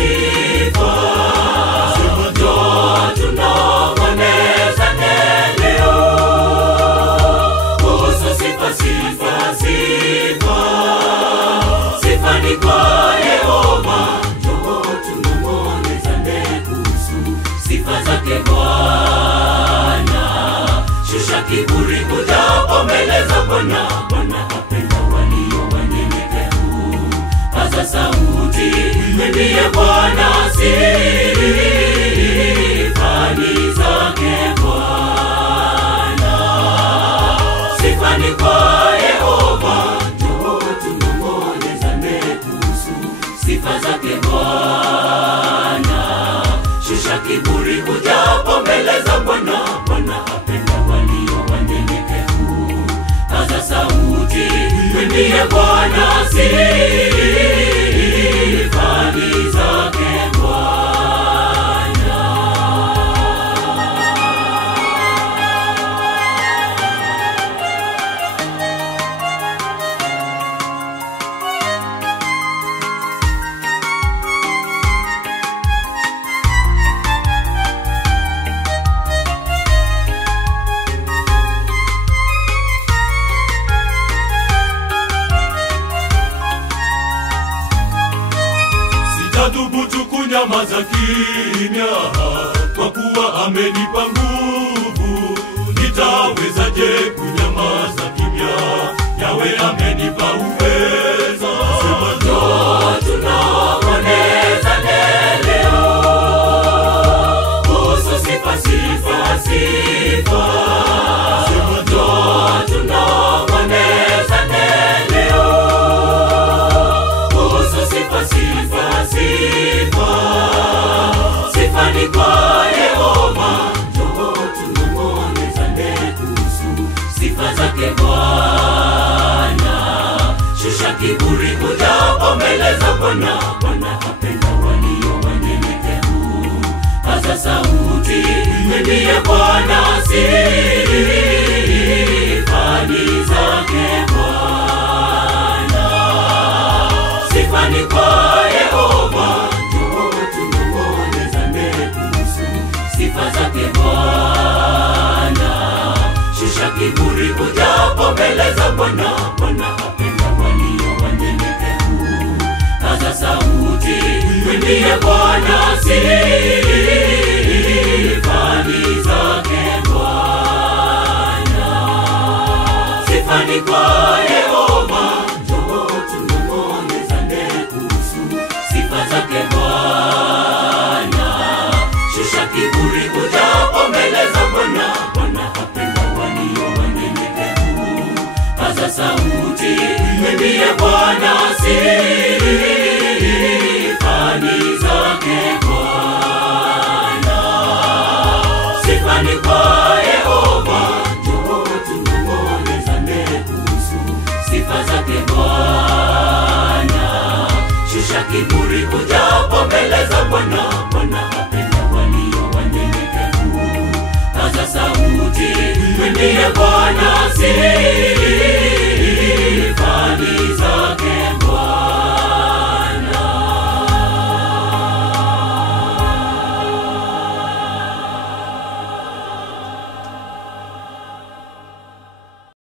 sifa. Njoo tunong'onezane leo kuhusu sifa, sifa, sifa. Sifa ni kwa Yehova. Njoo tunong'onezane kuhusu sifa zake Bwana. Shusha kiburi ujapo mbele za Bwana. Bwana apenda walio wanyenyekevu. Paza sauti, mwimbie Bwana sifa zake Bwana. Sifa ni kwa Yehova. Njoo tunong'onezane kuhusu sifa zake Bwana. Shusha kiburi ujapo mbele za Bwana. Bwana apenda walio wanyenyekevu. Paza sauti, mwimbie Bwana sifa zake Bwana. Sitadhubutu kunyamaza kimya, kwa kuwa amenipa nguvu. Nitawezaje kunyamaza kimya? Yawe amenipa uwezo. Sema njoo tunong'onezane leo kuhusu sifa, sifa, sifa. Sema njoo tunong'onezane leo kuhusu sifa, sifa, sifa. Sifa ni kwa Yehova. Njoo tunong'onezane kuhusu sifa zake Bwana. Shusha kiburi ujapo mbele za Bwana. Bwana apenda walio wanyenyekevu. Paza sauti, mwimbie Bwana sifa zake Bwana. Sifa ni kwa Yehova. Njoo tunong'onezane kuhusu sifa zake Bwana. Shusha kiburi ujapo mbele za Bwana. Bwana apenda walio wanyenyekevu. Paza sauti, mwimbie Bwana sifa zake Bwana. Sifa ni kwa Yehova. Njoo tunong'onezane kuhusu sifa zake Bwana. Shusha kiburi ujapo mbele za Bwana. Bwana apenda walio wanyenyekevu. Paza sauti, mwimbie Bwana sifa zake Bwana. Sifa ni kwa Yehova. Njoo tunong'onezane kuhusu sifa zake Bwana. Shusha kiburi ujapo mbele za Bwana. Bwana apenda walio wanyenyekevu. Paza sauti, mwimbie Bwana sifa